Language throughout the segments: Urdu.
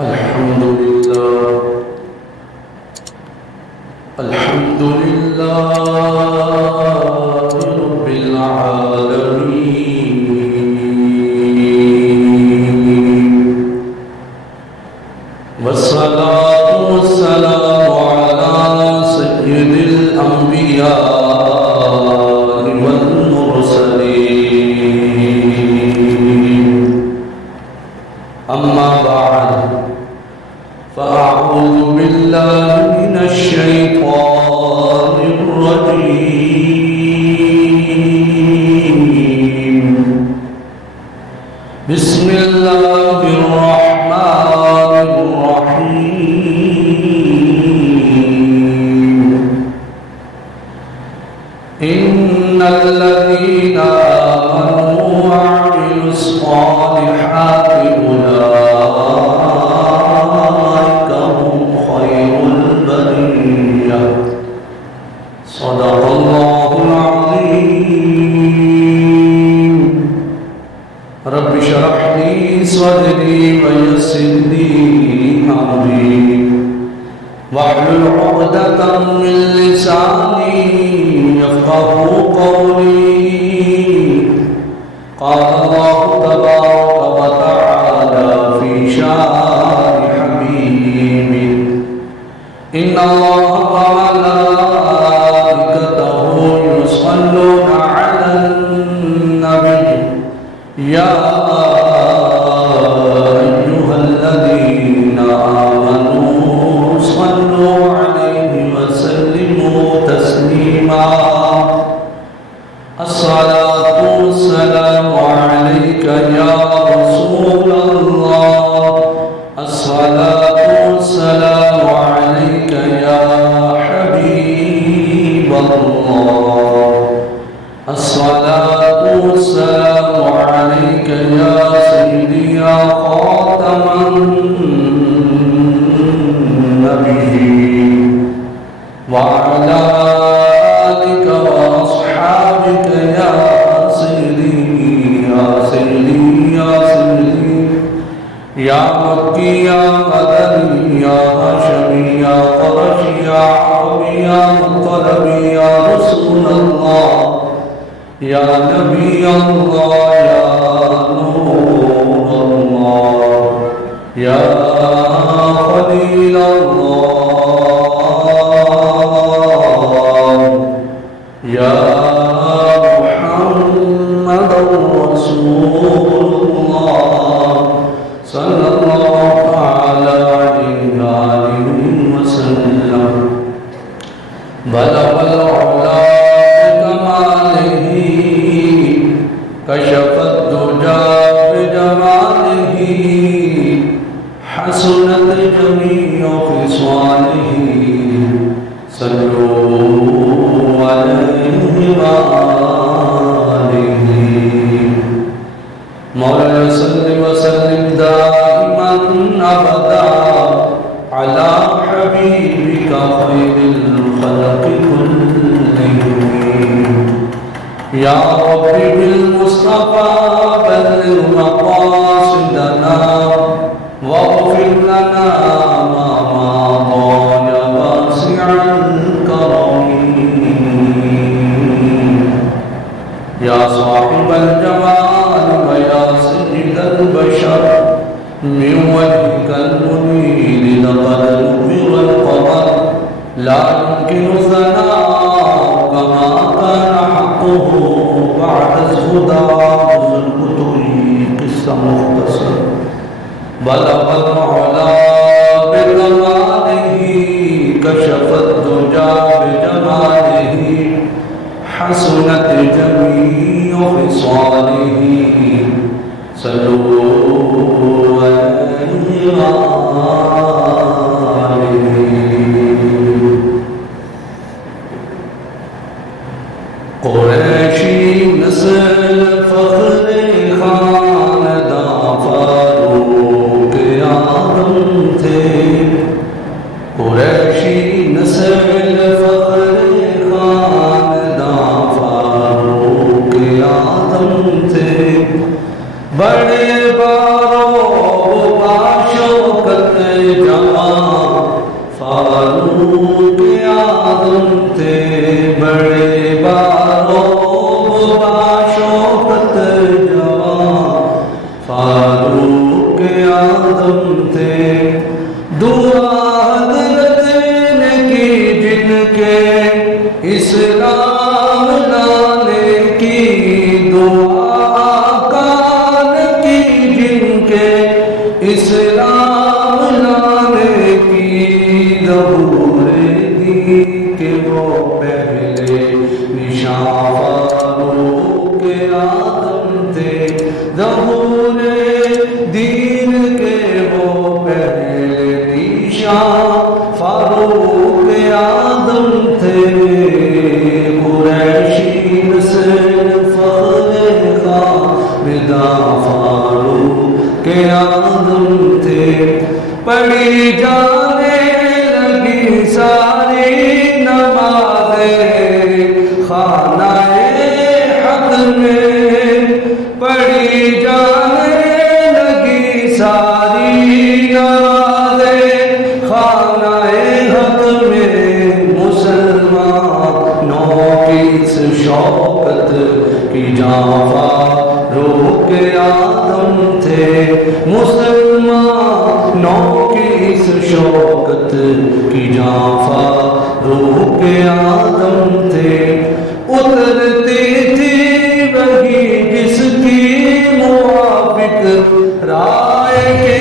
الحمد لله الحمد لله رب العالمين والصلاة والسلام على سيد الأنبياء والمرسلين أما بعد فأعوذ بالله من الشيطان الرجيم بسم الله الرحمن الرحيم إن الذين آمنوا وعملوا الصالحات أولئك هم خير البرية صدق الله العظيم رب اشرح لي صدري ويسر لي أمري واحلل عقدة من لساني يفقهوا قولي قال الله تبارك وتعالى في شان حبيبه إن الله وملائكته يصلون على النبي يا أيها الذين آمنوا صلوا عليه وسلموا تسليما الصلاة والسلام عليك يا رسول الله الصلاة والسلام عليك يا حبيب الله الصلاة والسلام عليك يا سيدي يا خاتم النبيين وعلى آلك وأصحابك يا سيدي يا سيدي يا سيدي يا مكي يا مدني يا هاشمي يا قرشي يا عربي يا مطلبي يا رسول الله يا نبي الله يا نور الله يا خليل الله يا محمد رسول الله صلى الله عليه وآله وسلم بلغ العلا بكماله كشف الدجى بجماله حسنت جميع خصاله صلوا عليه وآله مولانا صل وسلم دائما أبدا على حبيبك خير الخلق كلهم يا رب بالمصطفى بلغ مقاصدنا واغفر لنا ما مضى يا واسع الكرم يا صاحب الجمال ويا سيد البشر من وجهك المنير لقد نور القمر لا يمكن ثناؤك ما كان حقه بعد الهدى قصة مختصر بلغ العلا بكماله كشف الدجى بجماله حسنت جميع خصاله صلوا عليه وآله قریشی نسل فخر خاندان فاروق اعظم تھے قریشی نسل فخر خاندان فاروق اعظم تھے بڑے باروں باشوکت کی دعا آقا نے کی، جن کے اسلام لانے کی ظہور دی کہ وہ پہلے نشان فاروق اعظم تھے، ظہور دین کے وہ پہلے نشان فاروق اعظم تھے، قریشی نسل فخر خالداں فاروق اعظم تھے، پڑھی جانے لگی ساری نمازیں خانہ حق میں، پڑھی جانے لگی ساری نمازیں خانہ حق میں، مسلمانوں کی اس شوکت کی جاں فاروق اعظم تھے، مسلمانوں کی اس شوکت کی جاں فاروق اعظم تھے، اترتی تھی وہی جس کی موافق رائے کے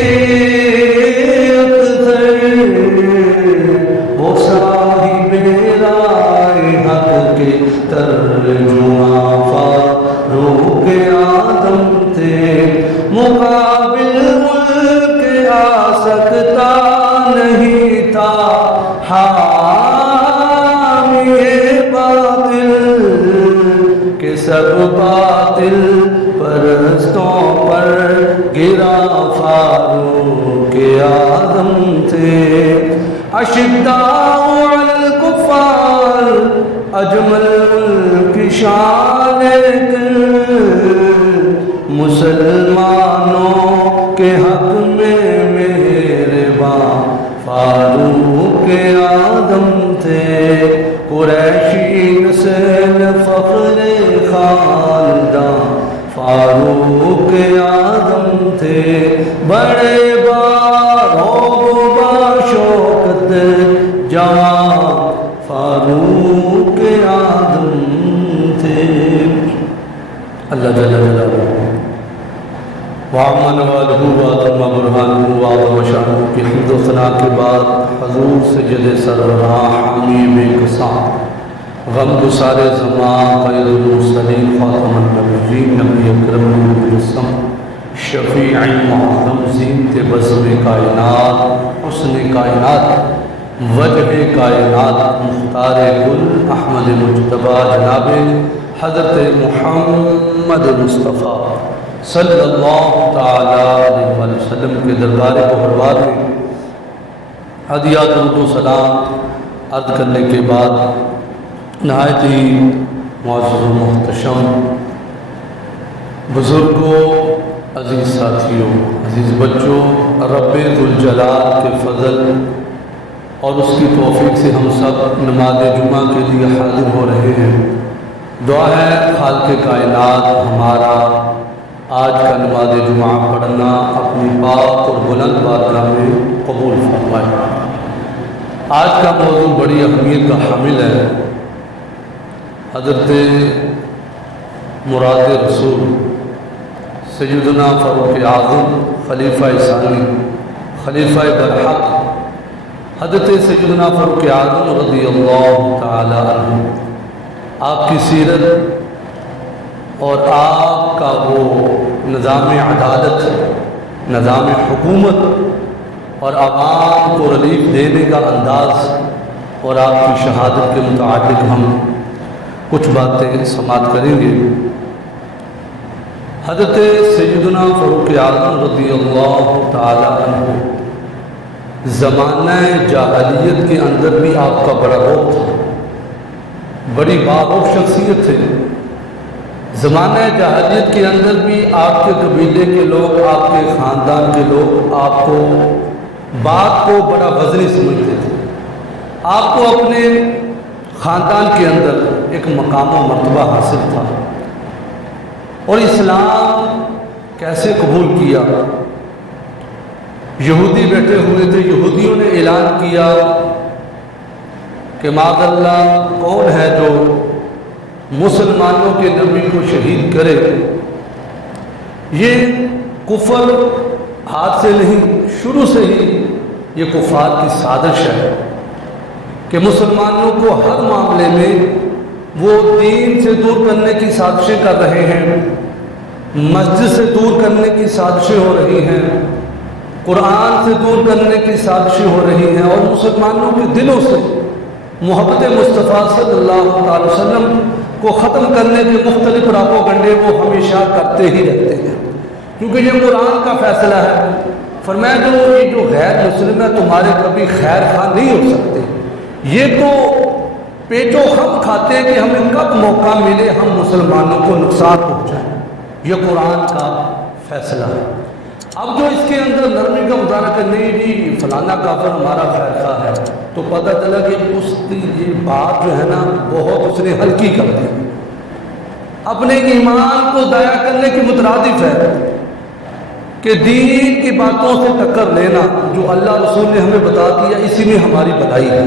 اقتدار، وہ صاحب رائے حق کے ترجمہ فاروق اعظم تھے، مقابل ملک آ سکتا نہیں تھا حامی باطل، کہ سب باطل پرستوں پر گرا فاروق اعظم تھے، اشداء علی الکفار اجمل کی شان مسلمانوں کے حق میں مہربان فاروق اعظم تھے، قریشی نسل فخر خالداں فاروق اعظم تھے، بڑے باشوکت جوان فاروق اعظم تھے۔ اللہ جل جلالہ وعمن والہ واتم برہانہ وعظم شانہ کی حمد و ثنا کے بعد حضور سجد سربراہ حامی بے کساں غم گسار زمان خیر المرسلین خاتم النبیین نبی اکرم مجسم شفیع معظم زینت بزم کائنات حسن کائنات وجہ کائنات مختار کل احمد مجتبی جناب حضرت محمد مصطفیٰ صلی اللہ تعالیٰ علیہ وسلم کے دربار بہروار میں ہدیہ درود و سلام عرض کرنے کے بعد نہایت ہی معزز و محتشم بزرگوں، عزیز ساتھیوں، عزیز بچوں، رب ذوالجلال کے فضل اور اس کی توفیق سے ہم سب نماز جمعہ کے لیے حاضر ہو رہے ہیں۔ دعا ہے خالق کائنات ہمارا آج کا نماز جمعہ پڑھنا اپنی پاک اور بلند بارگاہ میں قبول فرمائے۔ آج کا موضوع بڑی اہمیت کا حامل ہے۔ حضرت مراد رسول سیدنا فاروق اعظم خلیفہ ثانی خلیفہ برحق حضرت سیدنا فاروق اعظم رضی اللہ تعالی عنہ، آپ کی سیرت اور آپ کا وہ نظام عدالت، نظام حکومت اور عوام کو ریلیف دینے کا انداز اور آپ کی شہادت کے متعلق ہم کچھ باتیں سماعت کریں گے۔ حضرت سیدنا فاروق اعظم رضی اللہ تعالی عنہ زمانہ جاہلیت کے اندر بھی آپ کا بڑا رعب تھا، بڑی باروب شخصیت تھے۔ زمانہ جاہلیت کے اندر بھی آپ کے قبیلے کے لوگ، آپ کے خاندان کے لوگ آپ کو بات کو بڑا وزنی سمجھتے تھے۔ آپ کو اپنے خاندان کے اندر ایک مقام و مرتبہ حاصل تھا، اور اسلام کیسے قبول کیا؟ یہودی بیٹھے ہوئے تھے، یہودیوں نے اعلان کیا کہ معاذ اللہ کون ہے جو مسلمانوں کے نبی کو شہید کرے، یہ کفر ہاتھ سے نہیں، شروع سے ہی یہ کفار کی سازش ہے کہ مسلمانوں کو ہر معاملے میں وہ دین سے دور کرنے کی سازشیں کر رہے ہیں، مسجد سے دور کرنے کی سازشیں ہو رہی ہیں، قرآن سے دور کرنے کی سازشیں ہو رہی ہیں، اور مسلمانوں کے دلوں سے محبت مصطفیٰ صلی اللہ علیہ وسلم کو ختم کرنے کے مختلف پراپوگنڈے وہ ہمیشہ کرتے ہی رہتے ہیں، کیونکہ یہ قرآن کا فیصلہ ہے۔ فرمایا یہ جو غیر مسلم ہے تمہارے کبھی خیر خواہ نہیں ہو سکتے، یہ تو پیٹو خم کھاتے ہیں کہ ہمیں کب موقع ملے ہم مسلمانوں کو نقصان پہنچائیں، یہ قرآن کا فیصلہ ہے۔ اب جو اس کے اندر نرمی کا مظاہرہ کر نہیں جی فلانا کافر ہمارا خیر خواہ ہے، تو پتہ چلا کہ اس کی یہ بات جو ہے نا بہت اس نے ہلکی کر دی، اپنے ایمان کو ضائع کرنے کی مترادف ہے کہ دین کی باتوں سے ٹکر لینا جو اللہ رسول نے ہمیں بتا دیا، اسی میں ہماری بھلائی ہے،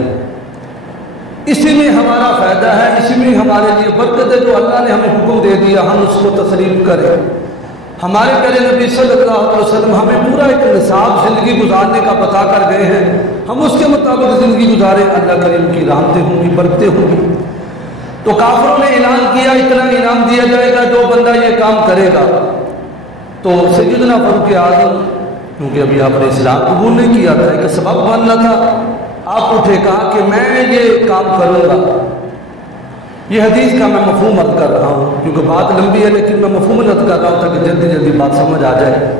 اسی میں ہمارا فائدہ ہے، اسی میں ہمارے لیے برکت ہے، جو اللہ نے ہمیں حکم دے دیا ہم اس کو تسلیم کریں۔ ہمارے پیارے نبی صلی اللہ علیہ وسلم ہمیں پورا ایک نصاب زندگی گزارنے کا بتا کر گئے ہیں، ہم اس کے مطابق زندگی گزاریں، اللہ کریم کی رحمتیں ہوں گی، برکتیں ہوں گی۔ تو کافروں نے اعلان کیا اتنا انعام دیا جائے گا جو بندہ یہ کام کرے گا، تو سیدنا فاروق اعظم کیونکہ ابھی آپ نے اسلام قبول نہیں کیا تھا، ایک سبب بننا تھا، آپ اٹھے کہا کہ میں یہ کام کروں گا۔ یہ حدیث کا میں مفہوم عرض کر رہا ہوں کیونکہ بات لمبی ہے، لیکن میں مفہوم عرض کر رہا ہوں تاکہ جلدی جلدی بات سمجھ آ جائے۔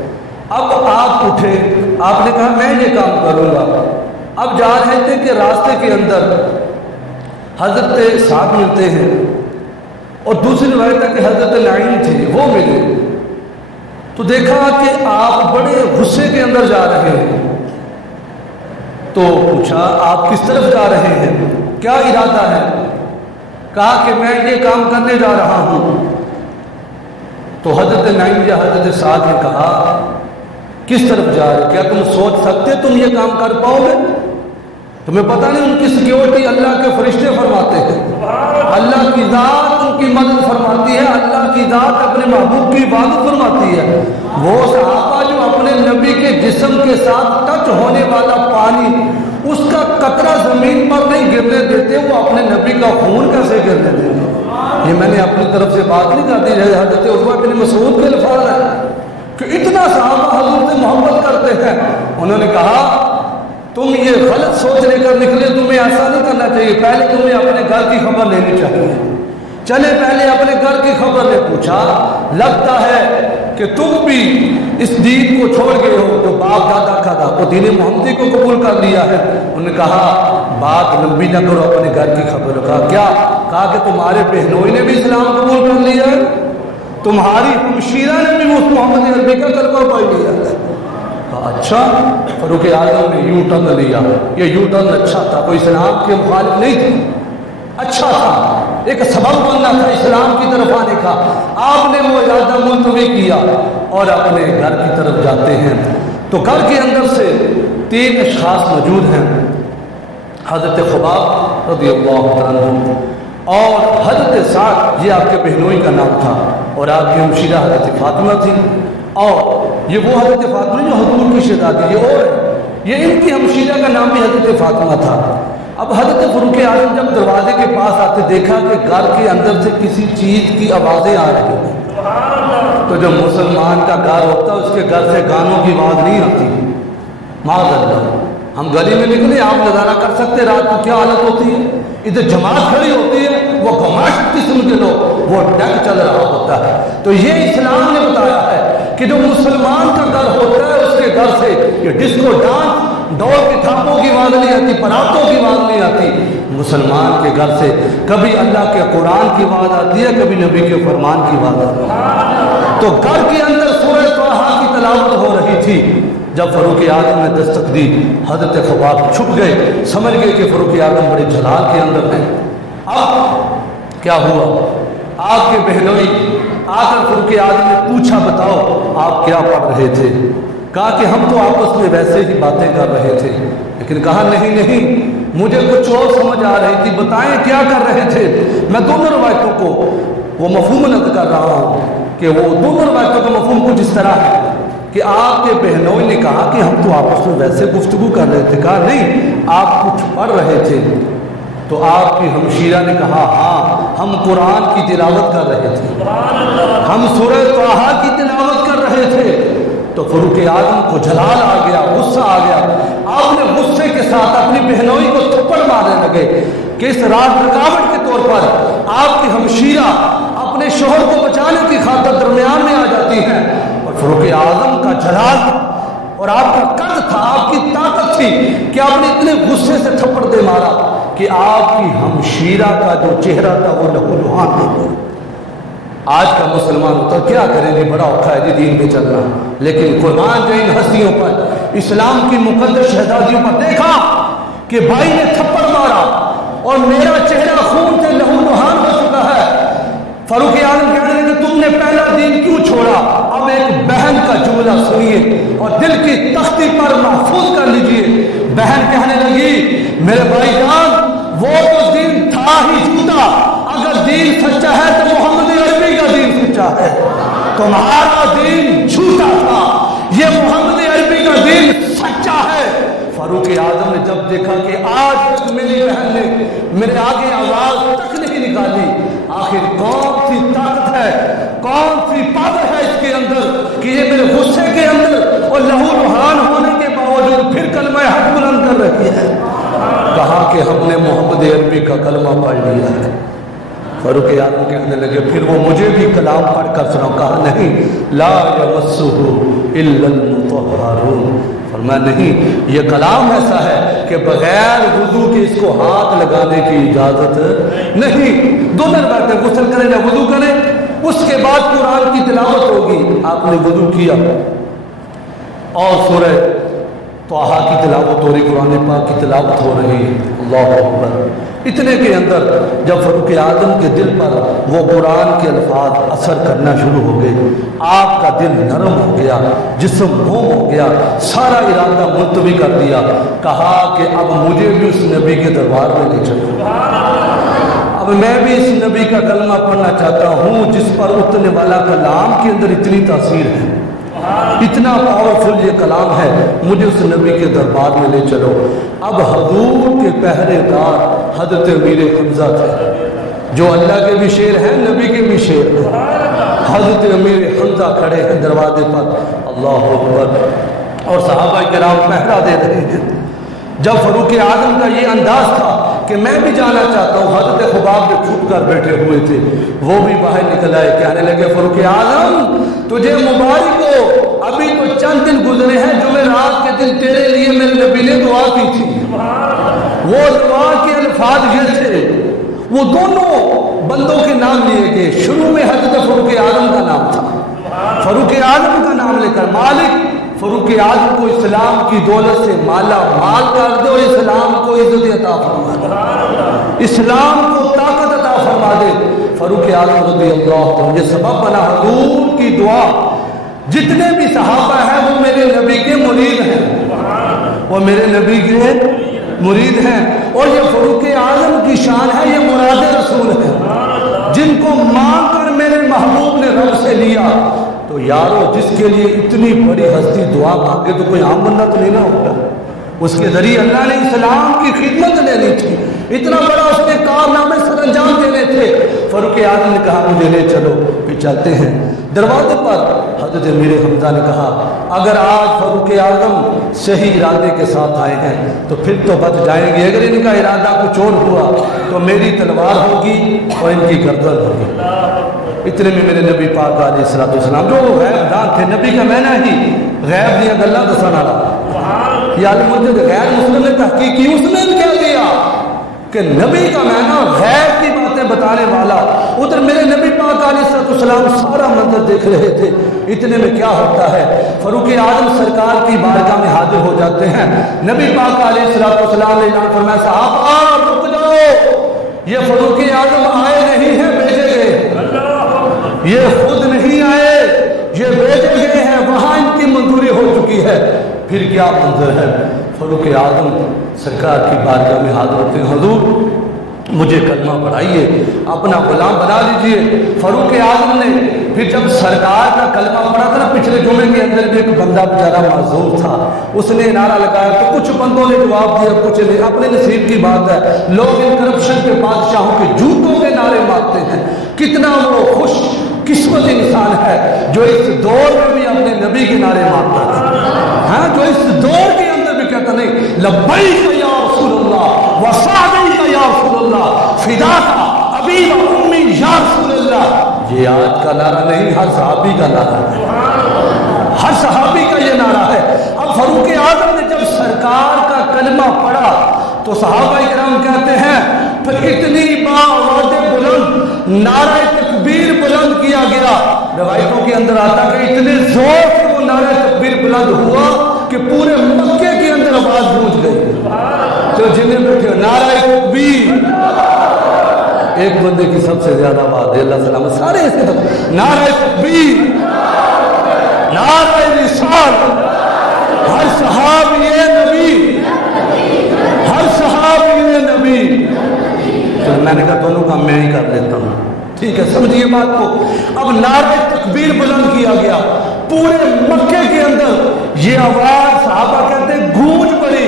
اب آپ اٹھے، آپ نے کہا میں یہ کام کروں گا۔ اب جا رہے تھے کہ راستے کے اندر حضرت سعد ملتے ہیں، اور دوسری روایت ہے کہ حضرت نعیم تھے وہ ملے، تو دیکھا کہ آپ بڑے غصے کے اندر جا رہے ہیں، تو پوچھا آپ کس طرف جا رہے ہیں، کیا ارادہ ہے؟ کہا کہ میں یہ کام کرنے جا رہا ہوں۔ تو حضرت نعیم یا حضرت سعد نے کہا کس طرف جا رہے، کیا تم سوچ سکتے تم یہ کام کر پاؤ گے؟ تمہیں پتہ نہیں ان کی سیکیورٹی اللہ کے فرشتے فرماتے ہیں، اللہ کی ذات ان کی مدد فرماتی ہے، اللہ کی ذات اپنے محبوب کی عبادت فرماتی ہے۔ وہ صحابہ جو اپنے نبی کے جسم کے ساتھ ٹچ ہونے والا پانی اس کا قطرہ زمین پر نہیں گرنے دیتے، وہ اپنے نبی کا خون کیسے گرنے دیتے؟ یہ میں نے اپنی طرف سے بات نہیں کر دی، حضرت عروہ بن مسعود کے الفاظ ہے کہ اتنا صحابہ حضور سے محبت کرتے ہیں، انہوں نے کہا تم یہ غلط سوچ لے کر نکلے، تمہیں ایسا نہیں کرنا چاہیے، پہلے تمہیں اپنے گھر کی خبر لینی چاہیے۔ چلے پہلے اپنے گھر کی خبر نے پوچھا، لگتا ہے کہ تم بھی اس دین کو چھوڑ گئے ہو جو باپ دادا کا تھا، وہ دین محمدی کو قبول کر لیا ہے۔ انہوں نے کہا بات لمبی نہ کرو، اپنے گھر کی خبر رکھا۔ کیا کہا کہ تمہارے بہنوئی نے بھی اسلام قبول کر لیا ہے، تمہاری ہمشیرہ نے بھی اس محمد عربی کا کلمہ پڑھ لیا ہے۔ اچھا، فاروق اعظم نے یو ٹرن لیا، یہ یو ٹرن اچھا تھا، کوئی اسلام کے مخالف نہیں تھا، اچھا تھا، ایک سبب بننا تھا اسلام کی طرف آنے کا۔ آپ نے وہ ارادہ ملتوی کیا اور اپنے گھر کی طرف جاتے ہیں، تو گھر کے اندر سے 3 اشخاص موجود ہیں، حضرت خباب رضی اللہ عنہ اور حضرت سعد، یہ آپ کے بہنوئی کا نام تھا، اور آپ کی ہمشیرہ حضرت فاطمہ تھی، اور یہ وہ حضرت فاطمہ جو حضور کی شہزادی، یہ اور ہے، یہ ان کی ہمشیرہ کا نام بھی حضرت فاطمہ تھا۔ اب حضرت فاروق اعظم جب دروازے کے پاس آتے دیکھا کہ گھر کے اندر سے کسی چیز کی آوازیں آ رہی ہیں، تو جب مسلمان کا گھر ہوتا ہے اس کے گھر سے گانوں کی آواز نہیں آتی، معاذ اللہ۔ ہم گلی میں نکلے، آپ نظارہ کر سکتے رات کو کیا حالت ہوتی ہے، ادھر جماعت کھڑی ہوتی ہے، وہ گماشت قسم کے لوگ، وہ ڈگ چل رہا ہوتا ہے۔ تو یہ اسلام نے بتایا ہے کہ جو مسلمان کا گھر ہوتا ہے اس کے گھر سے یہ ڈسکو ڈانس، ڈول کے تھاپوں کی آواز نہیں آتی، پراتوں کی آواز نہیں آتی، مسلمان کے گھر سے کبھی اللہ کے قرآن کی آواز آتی ہے، کبھی نبی کے فرمان کی آواز آتی ہے۔ تو گھر کے اندر سورہ طٰہٰ کی تلاوت ہو رہی تھی، جب فاروق اعظم نے دستک دی، حضرت خباب چھپ گئے، سمجھ گئے کہ فاروق اعظم بڑے جلال کے اندر ہیں۔ اب کیا ہوا، آپ کے بہنوئی آ کر فاروق اعظم نے پوچھا بتاؤ آپ کیا پڑھ رہے تھے؟ کہا کہ ہم تو آپس میں ویسے ہی باتیں کر رہے تھے۔ لیکن کہا نہیں نہیں، مجھے کچھ اور سمجھ آ رہی تھی، بتائیں کیا کر رہے تھے؟ میں دونوں روایتوں کو وہ مفہوم نقل کر رہا ہوں کہ وہ دونوں روایتوں کا مفہوم کچھ اس طرح ہے کہ آپ کے بہنوئی نے کہا کہ ہم تو آپس میں ویسے گفتگو کر رہے تھے، کہا نہیں آپ کچھ پڑھ رہے تھے، تو آپ کی ہمشیرہ نے کہا ہاں ہم قرآن کی تلاوت کر رہے تھے، ہم سورہ طٰہٰ کی تلاوت کر رہے تھے۔ تو فاروق اعظم کو جلال آ گیا، غصہ آ گیا، آپ نے غصے کے ساتھ اپنی بہنوئی کو تھپڑ مارنے لگے کہ اس رات رکاوٹ کے طور پر آپ کی ہمشیرہ اپنے شوہر کو بچانے کی خاطر درمیان میں آ جاتی ہیں، اور فاروق اعظم کا جلال اور آپ کا قد تھا، آپ کی طاقت تھی کہ آپ نے اتنے غصے سے تھپڑ دے مارا کہ آپ کی ہمشیرہ کا جو چہرہ تھا وہ لہو لہان ہو گیا۔ آج کا مسلمان ہوتا کیا کریں گے، بڑا اوکھا ہے جی دین میں چلنا، لیکن قرآن جو ان ہستیوں پر، اسلام کی مقدس شہزادیوں پر دیکھا کہ بھائی نے تھپڑ مارا اور میرا چہرہ خون سے لہو لہان ہو چکا ہے۔ فاروق اعظم کہنے لگے کہ تم نے پہلا دین کیوں چھوڑا؟ اب ایک بہن کا جملہ سنیے اور دل کی تختی پر محفوظ کر لیجئے۔ بہن کہنے لگی میرے بھائی جان وہ تو دین تھا ہی جھوٹا، اگر دین سچا ہے تو محمد عربی کا دین سچا ہے، تمہارا دین جھوٹا تھا، یہ محمد عربی کا دین سچا ہے۔ فاروق اعظم نے جب دیکھا کہ آج تک میری بہن نے میرے آگے آواز تک نہیں نکالی، آخر کون سی طاقت ہے، کون سی پاور ہے اس کے اندر کہ یہ میرے غصے کے اندر اور لہو لہان ہونے کے باوجود پھر کلمہ حق بلند کر رہی ہے؟ کہا کہ ہم نے محمد عربی کا کلمہ پڑھ لیا ہے۔ فاروق اعظم کہنے لگے پھر وہ مجھے بھی کلام پڑھ کر سناؤ۔ کہا نہیں، لا یمسہ الا المطہرون، فرمایا نہیں یہ کلام ایسا ہے کہ بغیر وضو کے اس کو ہاتھ لگانے کی اجازت نہیں۔ دونوں باتیں، غسل کریں یا وضو کریں، اس کے بعد قرآن کی تلاوت ہوگی۔ آپ نے وضو کیا اور سورہ طٰہٰ کی تلاوت ہو رہی، قرآن پاک کی تلاوت ہو رہی ہے، اللہ اکبر۔ اتنے کے اندر جب فاروق اعظم کے دل پر وہ قرآن کے الفاظ اثر کرنا شروع ہو گئے، آپ کا دل نرم ہو گیا، جسم موم ہو گیا، سارا ارادہ ملتوی کر دیا۔ کہا کہ اب مجھے بھی اس نبی کے دربار میں لے چلو، اب میں بھی اس نبی کا کلمہ پڑھنا چاہتا ہوں جس پر اترنے والا کلام کے اندر اتنی تاثیر ہے، اتنا پاورفل یہ کلام ہے، مجھے اس نبی کے دربار میں لے چلو۔ اب حضور کے پہرے دار حضرت امیر حمزہ تھے، جو اللہ کے بھی شیر ہیں، نبی کے بھی شیر ہیں۔ حضرت امیر حمزہ کھڑے ہیں دروازے پر، اللہ اکبر، اور صحابہ کرام پہرا دے رہے ہیں۔ جب فاروق اعظم کا یہ انداز تھا کہ میں بھی جانا چاہتا ہوں، حضرت خباب جو چھپ کر بیٹھے ہوئے تھے وہ بھی باہر نکل آئے، کہنے لگے فاروق اعظم تجھے مبارک ہو، ابھی تو چند دن گزرے ہیں، جمعرات کے دن تیرے لیے میرے نبی نے دعا کی تھی۔ وہ دعا کے الفاظ یہ تھے، وہ دونوں بندوں کے نام لیے گئے، شروع میں حضرت فاروق اعظم کا نام تھا، فاروق اعظم کا نام لے کر مالک فاروق اعظم کو اسلام کی دولت سے مالا مال کر دے اور اسلام کو عزت عطا فرما دے، اسلام کو طاقت عطا فرما دے۔ فاروق اعظم رضی اللہ عنہ یہ سبب بنا حضور کی دعا، جتنے بھی صحابہ ہیں وہ میرے نبی کے مرید ہیں، وہ میرے نبی کے مرید ہیں، اور یہ فاروق اعظم کی شان ہے، یہ مراد رسول ہے، جن کو مانگ کر میرے محبوب نے رب سے لیا۔ تو یارو جس کے لیے اتنی بڑی ہستی دعا مانگے تو کوئی عام بندہ تو نہیں نہ ہوگا، اس کے ذریعے اللہ نے اسلام کی خدمت لینی تھی، اتنا بڑا اس نے کارنامے سر انجام دینے تھے۔ فاروق اعظم نے کہا مجھے لے چلو، پھر چلتے ہیں۔ دروازے پر حضرت امیر حمزہ نے کہا اگر آج فاروق اعظم صحیح ارادے کے ساتھ آئے ہیں تو پھر تو بچ جائیں گے، اگر ان کا ارادہ کچھ اور ہوا تو میری تلوار ہوگی اور ان کی گردن ہوگی۔ اتنے میں میرے نبی پاک علیہ الصلوۃ والسلام جو غیب دان تھے، نبی کا معنی ہی غیب دیا گلا دسانا رہا، یا المجد غیر مسلم نے تحقیق کی، اس نے کیا دیا کہ نبی کا معنی غیب کی باتیں بتانے والا۔ ادھر میرے نبی پاک علیہ الصلوۃ والسلام سارا منظر دیکھ رہے تھے۔ اتنے میں کیا ہوتا ہے، فاروق اعظم سرکار کی بارگاہ میں حاضر ہو جاتے ہیں۔ نبی پاک علیہ الصلوۃ والسلام نے اعلان فرمایا صحابہ رک جاؤ، یہ فاروق اعظم آئے نہیں ہیں، بھیجے گئے، یہ خود نہیں آئے، یہ بھیجے گئے ہیں، وہاں ان کی منظوری ہو چکی ہے۔ پھر کیا منظر ہے، فاروق اعظم سرکار کی بارگاہ میں حاضر ہوتے ہیں، حضور مجھے کلمہ پڑھائیے، اپنا غلام بنا لیجئے۔ فاروق اعظم نے پھر جب سرکار کا کلمہ پڑھا تھا نا، پچھلے جمعے کے اندر بھی ایک بندہ بیچارہ معذور تھا، اس نے نعرہ لگایا تو کچھ بندوں نے جواب دیا، کچھ نے، اپنے نصیب کی بات ہے۔ لوگ ان کرپشن کے بادشاہوں کے جوتوں کے نعرے مارتے ہیں۔ کتنا وہ خوش قسمت انسان ہے جو اس دور میں بھی اپنے نبی کے نعرے مارتا ہے، ہاں، جو اس دور کے اندر بھی کہتا نہیں لبیک یا رسول اللہ وسعدیک یا رسول اللہ فداک ابی و امی یا رسول اللہ۔ یہ آج کا نعرہ نہیں، ہر صحابی کا نعرہ ہے، ہر صحابی کا یہ نعرہ ہے۔ اب فاروق اعظم نے جب سرکار کا کلمہ پڑھا تو صحابہ کرام کہتے ہیں پھر اتنی باآواز بلند نعرہ تکبیر بلند کیا گیا، روایتوں کے اندر آتا کہ اتنے زور سے وہ نعرہ تکبیر بلند ہوا کہ پورے مکے کے اندر آواز گونج گئی۔ تو جنہیں بیٹھے نعرہ تکبیر، ایک بندے کی سب سے زیادہ آواز ہے، اللہ سلامت، سارے ایسے نعرہ تکبیر، نعرہ رسالت، ہر صحابی نبی، ہر صحابی نبی۔ تو میں نے کہا دونوں کام میں ہی کر لیتا ہوں، ٹھیک ہے، سمجھیے بات کو۔ اب نعرہ تکبیر بلند کیا گیا، پورے مکے کے اندر یہ آواز صحابہ کہتے ہیں گونج پڑی،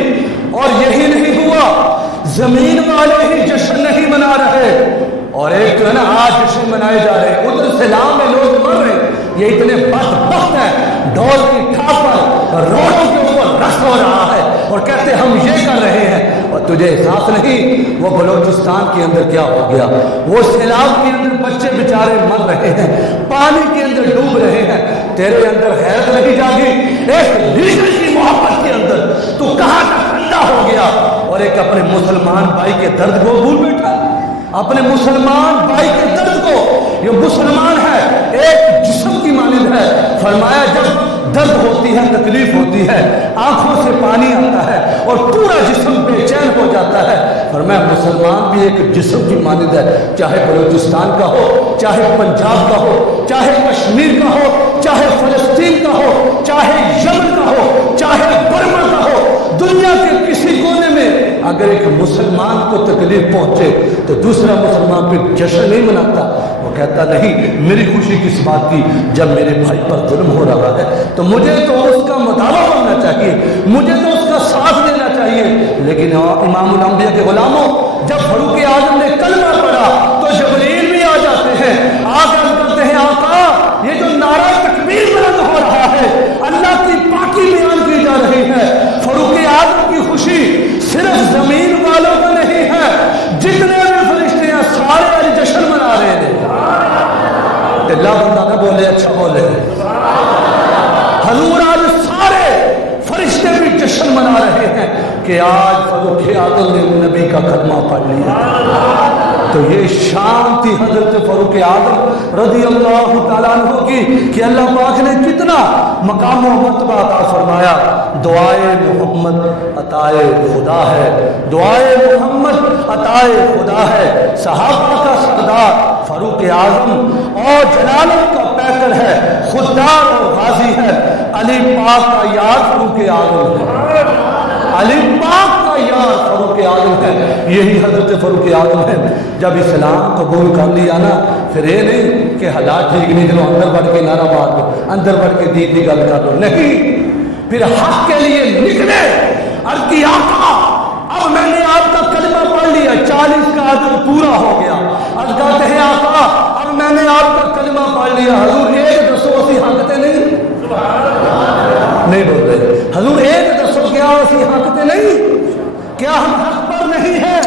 اور یہی نہیں ہوا، زمین والے ہی جشن نہیں منا رہے، اور ایک جو ہے نا آج جشن منائے جا رہے ہیں، ادھر سلام میں لوگ مر رہے ہیں، یہ اتنے بدبخت ہیں، ڈھول کی ٹھاپ پر روڈوں کے اوپر رقص ہو رہا ہے اور کہتے ہم یہ کر رہے ہیں، اور تجھے احساس نہیں وہ بلوچستان کے اندر کیا ہو گیا، وہ سیلاب کے اندر بچے بیچارے مر رہے ہیں، پانی کے اندر ڈوب رہے ہیں، تیرے اندر غیرت نہیں جاگی، ایک لیڈر کی محبت کے اندر تو کہاں تک ٹھنڈا ہو گیا، اور ایک اپنے مسلمان بھائی کے درد کو بھول بیٹھا، اپنے مسلمان بھائی کے درد کو، یہ مسلمان ہے ایک جسم کی مانند ہے، فرمایا جب درد ہوتی ہے، تکلیف ہوتی ہے، آنکھوں سے پانی آتا ہے اور پورا جسم بے چین ہو جاتا ہے، فرمایا مسلمان بھی ایک جسم کی مانند ہے، چاہے بلوچستان کا ہو، چاہے پنجاب کا ہو، چاہے کشمیر کا ہو، چاہے فلسطین کا ہو، چاہے یمن کا ہو، چاہے برما کا ہو، دنیا کے کسی کونے میں اگر ایک مسلمان کو تکلیف پہنچے تو دوسرا مسلمان پھر جشن نہیں مناتا، وہ کہتا نہیں میری خوشی کس بات کی جب میرے بھائی پر ظلم ہو رہا ہے تو مجھے تو اس کا مطالبہ کرنا چاہیے، مجھے تو اس کا ساتھ دینا چاہیے۔ لیکن امام الانبیاء کے غلاموں، جب فاروق اعظم نے کلمہ پڑھا تو جبریل بھی آ جاتے ہیں، آ کر کرتے ہیں آقا یہ جو نعرہ تکبیر بلند ہو رہا ہے، اللہ کی پاکی بیان کی جا رہی ہے، فاروق اعظم کی خوشی صرف زمین والوں کو نہیں ہے، جتنے بھی فرشتے ہیں سارے آج جشن منا رہے ہیں۔ اللہ بندہ نہ بولے، اچھا بولے، حضور آج سارے فرشتے بھی جشن منا رہے ہیں کہ آج فاروق اعظم نے نبی کا کلمہ پڑھ لیا۔ تو یہ شان تھی حضرت فاروق اعظم رضی اللہ تعالیٰ عنہ کی کہ اللہ پاک نے کتنا مقام و مرتبہ عطا فرمایا۔ دعائے محمد عطائے خدا ہے، دعائے محمد عطائے خدا ہے، صحابہ کا سردار فاروق اعظم اور جلالت کا پیکر ہے، خوددار اور غازی ہے، علی پاک کا یار فاروق اعظم ہے، علی پاک کا یار فاروق اعظم ہے، یہی حضرت فاروق اعظم ہے۔ جب اسلام قبول کر لیا نا، پھر یہ نہیں کہ حالات ٹھیک نہیں چلو اندر بڑھ کے نعرہ مار دو، اندر بڑھ کے دین کی گل کر دو، نہیں، پھر حق کے لیے نکلے، عرض کی آقا اب میں نے آپ کا کلمہ پڑھ لیا، 40 کا عدد پورا ہو گیا، عرض کہتے ہیں آقا اب میں نے آپ کا کلمہ پڑھ لیا، حضور ایک دسو اسی حقتے نہیں بول رہے، حضور ایک دسو کیا اسی حقتے نہیں، کیا ہم حق پر نہیں ہیں؟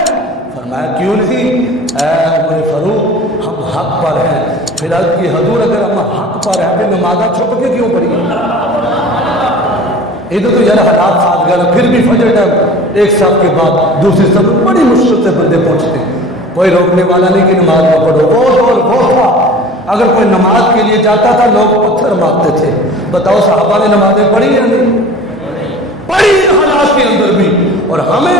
فرمایا کیوں نہیں، اے عمر فاروق ہم حق پر ہیں۔ پھر عرض کی حضور اگر ہم حق پر ہیں پھر نمازہ چھپ کے کیوں پڑھی؟ ادھر تو یار حالات ساتھ گیا، پھر بھی فجر ٹائم ایک صف کے بعد دوسری صف بڑی مشکل سے بندے پہنچتے ہیں، کوئی روکنے والا نہیں کہ نماز نہ پڑھو، وہ تھا، اگر کوئی نماز کے لیے جاتا تھا لوگ پتھر مارتے تھے۔ بتاؤ صحابہ نے نمازیں پڑھی یا نہیں پڑھی حالات کے اندر بھی، اور ہمیں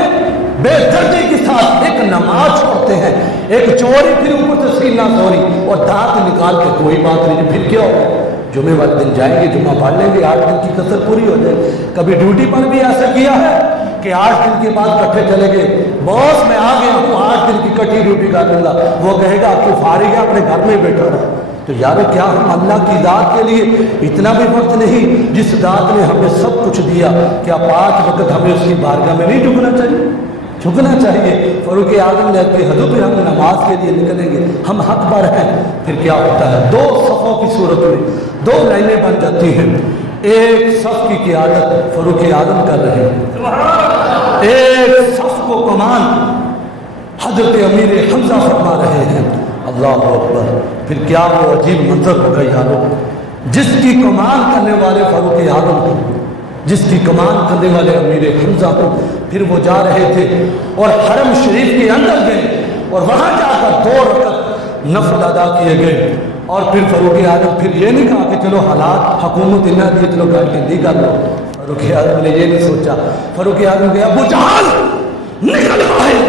بے دردی کے ساتھ ایک نماز چھوڑتے ہیں، ایک چوری پھر اوپر سے سینہ چوری اور دانت نکال کے کوئی بات نہیں، پھر کیا ہوگا؟ جمعے والے دن جائیں گے، جمعہ پڑھ لیں گے، 8 دن کی کسر پوری ہو جائے۔ کبھی ڈیوٹی پر بھی ایسا کیا ہے کہ 8 دن کے بعد کٹھے چلے گئے، بوس میں آ گیا ہوں 8 دن کی کٹی روٹی کا دوں گا، وہ کہے گا تو فارغ ہے اپنے گھر میں بیٹھا رہا۔ تو یارو کیا ہم اللہ کی ذات کے لیے اتنا بھی وقت نہیں جس ذات نے ہمیں سب کچھ دیا، کیا 5 وقت ہمیں اس کی بارگاہ میں نہیں جھکنا چاہیے؟ جھکنا چاہیے۔ فاروق اعظم نے کہ حضور پہ ہم نماز کے لیے نکلیں گے، ہم حق پر ہیں، پھر کیا ہوتا ہے 2 صفوں کی صورت میں 2 لائنیں بن جاتی ہیں، ایک صف کی قیادت فاروق اعظم کر رہے ہیں، ایک صف کو کمان حضرت امیر حمزہ فرما رہے ہیں، اللہ اکبر۔ پھر کیا وہ عجیب منظر ہوگا یارو، جس کی کمان کرنے والے فاروق اعظم کو، جس کی کمان کرنے والے امیر حمزہ کو، پھر وہ جا رہے تھے اور حرم شریف کے اندر گئے اور وہاں جا کر 2 رکعت نفل ادا کیے گئے، اور پھر فاروق اعظم پھر یہ نہیں کہا کہ چلو حالات حکومت نہ دی چلو گھر کے دی کر لو، فاروق اعظم نے یہ نہیں سوچا، فاروق اعظم کہا ابو جہل نکل باہر،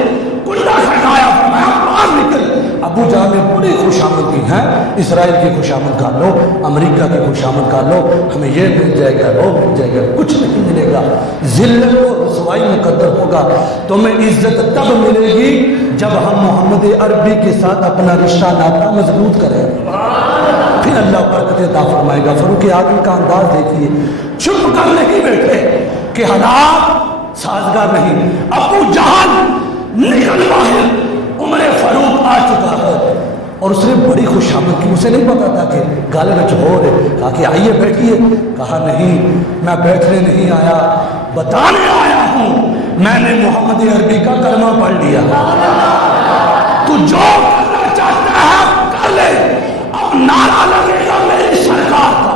کنڈا کھٹایا فرمایا باہر نکل۔ ابو جہل نے بڑی خوشامد کی ہے، اسرائیل کی خوشامد کر لو، امریکہ کی خوشامد کر لو، ہمیں یہ مل جائے گا وہ مل جائے گا، کچھ نہیں ملے گا، ذلت و رسوائی مقدر ہوگا، تمہیں عزت تب ملے گی جب ہم محمد عربی کے ساتھ اپنا رشتہ ناطہ مضبوط کریں، پھر اللہ برکت عطا فرمائے گا۔ فاروق اعظم کا انداز دیکھیے، چپ کر نہیں بیٹھے کہ حالات سازگار نہیں، ابو جہل نکل باہر، عمر فاروق آ چکا ہے، اور اس نے بڑی خوشامد کی، اسے نہیں پتا تھا کہ گالے میں چہور ہے، کہا کہ آئیے بیٹھیے، کہا نہیں میں بیٹھنے نہیں آیا، بتانے آیا ہوں میں نے محمد عربی کا کلمہ پڑھ لیا، تو جو کرنا چاہتا ہے کر لے، اب نعرہ لگے گا میری سرکار کا،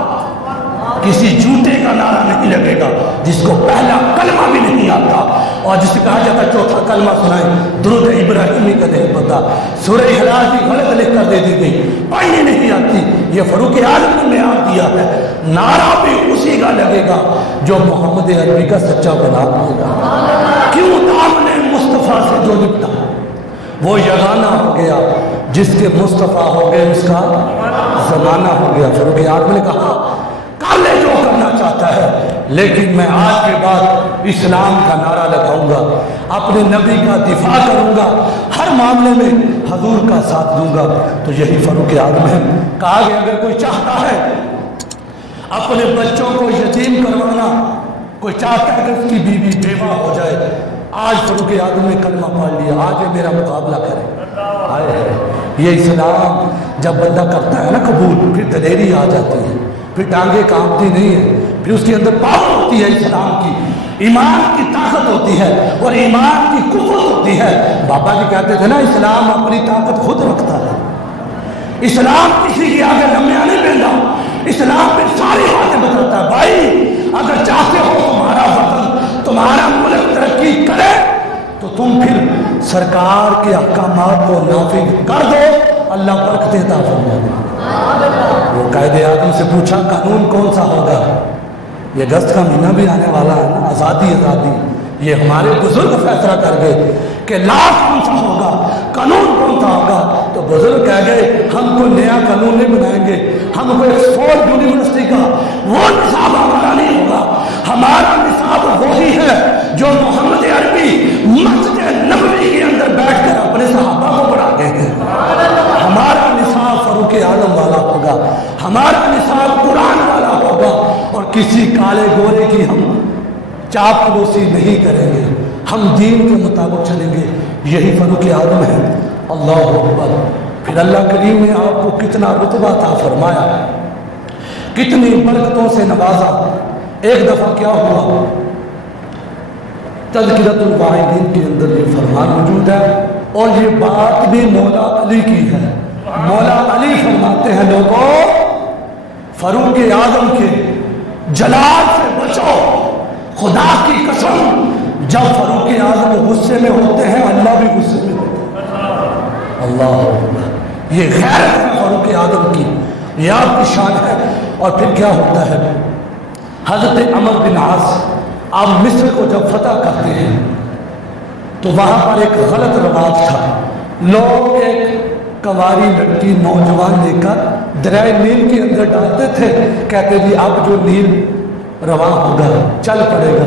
کسی جھوٹے کا نعرہ نہیں لگے گا جس کو پہلا کلمہ بھی نہیں آتا، اور جس سے کہا جاتا چوتھا کلمہ سنائیں درود ابراہیمی کا نہیں پتا، سورہ اخلاص کی غلط لکھ کر دے دی گئی، پڑھنی نہیں آتی، یہ فاروق اعظم نے معیار دیا ہے، نعرہ بھی اسی کا لگے گا جو محمد عربی کا سچا بنا دے گا۔ کیوں دامن مصطفیٰ سے جو لپٹا وہ یگانہ ہو گیا، جس کے مصطفیٰ ہو گئے اس کا زمانہ ہو گیا۔ فاروق اعظم نے کہا کر لے جو کرنا چاہتا ہے، لیکن میں آج کے بعد اسلام کا نعرہ لگاؤں گا، اپنے نبی کا دفاع کروں گا، ہر معاملے میں حضور کا ساتھ دوں گا۔ تو یہی فاروق اعظم ہے۔ کہا کہ اگر کوئی چاہتا ہے اپنے بچوں کو یتیم کروانا، کوئی چاہتا ہے کہ اس کی بیوی بیوہ ہو جائے، آج فاروق اعظم نے کلمہ پڑھ لیا، آج یہ میرا مقابلہ کرے۔ آئے ہے یہ اسلام جب بندہ کرتا ہے نا قبول، پھر دلیری آ جاتی ہے، پھر ٹانگیں کانپتی نہیں ہے، پھر اس کے اندر پاور ہوتی ہے اسلام کی، ایمان کی طاقت ہوتی ہے اور ایمان کی قوت ہوتی ہے۔ بابا جی کہتے تھے نا اسلام اپنی طاقت خود رکھتا ہے، اسلام کسی کے آگے لمحہ نہیں بنتا، اسلام پہ ساری باتیں بتاتا ہے۔ بھائی اگر چاہتے ہو تمہارا وطن تمہارا ملک ترقی کرے تو تم پھر سرکار کے احکامات کو نافذ کر دو، اللہ برکت عطا فرمائے گا۔ وہ قائد اعظم سے پوچھا قانون کون سا ہوگا؟ یہ اگست کا مہینہ بھی آنے والا ہے نا، آزادی آزادی، یہ ہمارے بزرگ فیصلہ کر گئے کہ لا کون سا ہوگا، قانون کون سا ہوگا؟ تو بزرگ کہہ گئے ہم کو نیا قانون نہیں بنائیں گے، ہم کو ایکسفورڈ یونیورسٹی کا وہ نصاب ہمارا نہیں ہوگا، ہمارا نصاب وہی ہے جو محمد عربی مسجد نبوی کے اندر بیٹھ کر اپنے صحابہ کو پڑھا گئے ہیں۔ ہمارا نصاب فاروق اعظم والا ہوگا، ہمارا نصاب قرآن والا ہوگا، اور کسی کالے گورے کی ہم چاپلوسی نہیں کریں گے، ہم دین کے مطابق چلیں گے۔ یہی فاروق اعظم ہے۔ اللہ اکبر۔ پھر اللہ کریم نے آپ کو کتنا رتبہ عطا فرمایا، کتنی برکتوں سے نوازا۔ ایک دفعہ کیا ہوا، تذکرۃ الواعظین کے اندر یہ فرمان موجود ہے، اور یہ بات بھی مولا علی کی ہے۔ مولا علی فرماتے ہیں لوگوں فاروق اعظم کے جلال سے بچو، خدا کی قسم جب فاروق اعظم غصے میں ہوتے ہیں اللہ بھی غصے میں ہوتے ہیں۔ اللہ اکبر۔ یہ غیرت ہے فاروق اعظم کی، یہ آپ کی شان ہے۔ اور پھر کیا ہوتا ہے، حضرت عمر بن عاص آپ مصر کو جب فتح کرتے ہیں تو وہاں پر ایک غلط رواج تھا، لوگ ایک کنواری لڑکی نوجوان لے کر دریائے نیل کے اندر ڈالتے تھے، کہتے جی اب جو نیل رواں ہوگا چل پڑے گا،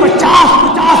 50-50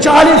40